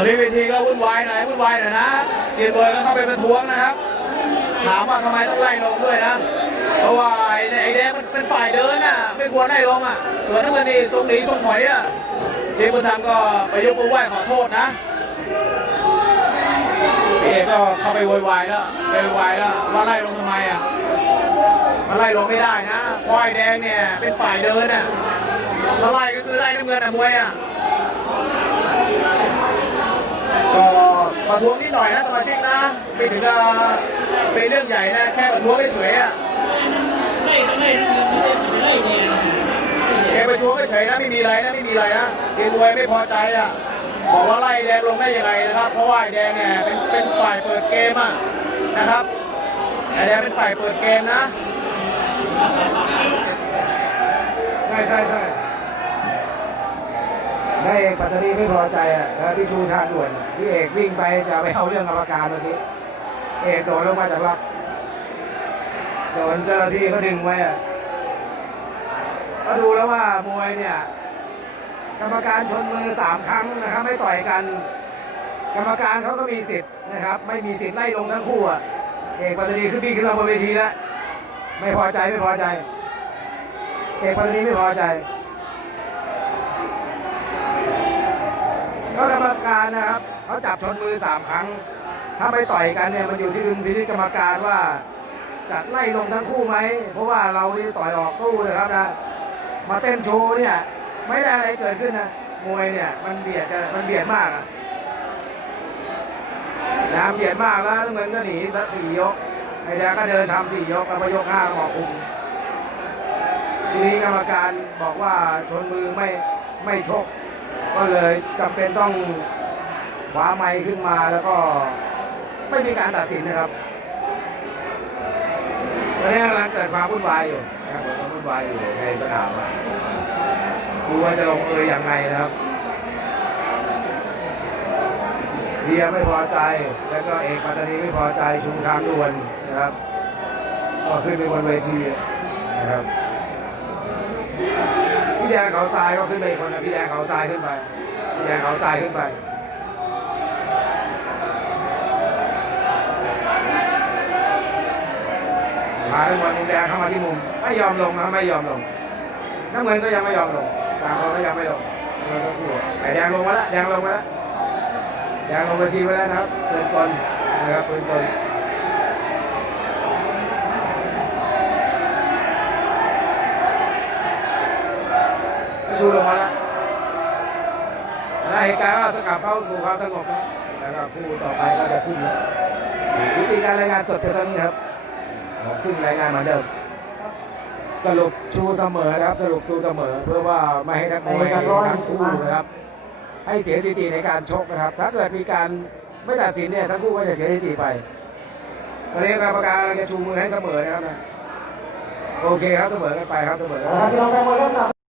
อนนี้เวทีก็วุ่นวายหน่อยวุ่นวายหน่อยนะเสียนบอยก็เข้าไปประท้วงนะครับ ถามว่าทำไมต้องไล่ลงด้วยนะ เพราะว่าไอ้ไอ้แดงมันเป็นฝ่ายเดินน่ะ ไม่ควรให้ลงอะ ส่วนน้ำเงินนี่ทรงหนีทรงถอยอะ เชฟบุญธรรมก็ไปยกมือไหว้ขอโทษนะพี่เอกก็เข้าไปโวยวายแล้วไปโวยวายแล้วว่าไล่ลงทำไมอะมันไล่ลงไม่ได้นะเพราะไอ้แดงเนี่ยเป็นฝ่ายเดินน่ะถ้าไล่ก็คือไล่น้ำเงินอะมวยอะ ก็ประท้วงนิดหน่อยนะสมาชิกนะไม่ถึงกับเป็นเรื่องใหญ่นะแค่ประท้วงเฉยๆอะไล่ไล่น้ำเงินไม่ได้จะไปไล่แดงกประท้วงเฉยๆนะไม่มีอะไรนะไม่มีอะไรนะเสียงมวยไม่พอใจอะบอกว่าไล่แดงลงได้ยังไงนะครับ เพราะว่าไอ้แดงเนี่ยเป็นเป็นฝ่ายเปิดเกมอะนะครับไอ้แดงเป็นฝ่ายเปิดเกมนะใช่ใช่ใช่ ได้เอกปัตตานีไม่พอใจอะแล้วพี่ชูทางด่วนพี่เอกวิ่งไปจะไปเอาเรื่องกรรมการเมื่อกี้เอกโดดลงมาจากล็อกโดนเจ้าหน้าที่เขาดึงไว้อะก็ดูแล้วว่ามวยเนี่ย กรรมการชนมือสามครั้งนะครับไม่ต่อยกัน กรรมการเขาก็มีสิทธิ์นะครับ ไม่มีสิทธิ์ไล่ลงทั้งคู่อะเอกปัตตานีขึ้นพี่ขึ้นมาบนเวทีแล้วไม่พอใจไม่พอใจ เอกปัตตานีไม่พอใจ ก็กรรมการนะครับเขาจับชนมือสามครั้ง ถ้าไม่ต่อยกันเนี่ยมันอยู่ที่ดุลพินิจกรรมการว่าจะไล่ลงทั้งคู่ไหมเพราะว่าเราที่ต่อยออกตู้นะครับนะมาเต้นโชว์เนี่ยไม่ได้อะไรเกิดขึ้นนะมวยเนี่ยมันเบียดกันมันเบียดมากอะนะเบียดมากแล้วเหมือนก็หนีสักสี่ยกไอ้แดงก็เดินทำสี่ยกแล้วก็ยกห้าหมอคุมทีนี้กรรมการบอกว่าชนมือไม่ไม่ชก ก็เลยจำเป็นต้องคว้าไม้ขึ้นมาแล้วก็ไม่มีการตัดสินนะครับตอนนี้กำลังเกิดความวุ่นวายอยู่นะครับความวุ่นวายอยู่ในสนามดูว่าจะลงเอยอย่างไรนะครับเบียไม่พอใจ แล้วก็เอกปัตตานีไม่พอใจชุมทางด่วนนะครับ ก็ขึ้นไปบนเวทีนะครับ พี่แดงเขาทรายก็ขึ้นไปอีกคนนะพี่แดงเขาทรายขึ้นไปพี่แดงเขาทรายขึ้นไปมาทั้งวันมุมแดงเข้ามาที่มุมไม่ยอมลงนะไม่ยอมลงน้ำเงินก็ยังไม่ยอมลงต่างคนก็ยังไม่ลงเงินก็กลัวแต่แดงลงมาแล้วแดงลงมาแล้วแดงลงไปทีไปแล้วนะครับเตือนกลนะครับเตือนกล ชูลงมาแล้วแล้วเหตุการณ์ก็สกัดเข้าสู่ความสงบนะแล้วก็คู่ต่อไปก็จะขึ้นแล้ววิธีการรายงานสดเป็นตอนนี้ครับซึ่งรายงานเหมือนเดิม สรุปชูเสมอนะครับ สรุปชูเสมอ เพื่อว่าไม่ให้นักมวยทั้งคู่นะครับ ให้เสียสิติในการชกนะครับ ถ้าเกิดมีการไม่ตัดสินเนี่ยทั้งคู่ก็จะเสียสิติไปตอนนี้กรรมการกำลังจะชูมือให้เสมอนะครับนะโอเคครับเสมอกันไปครับเสมอกันไป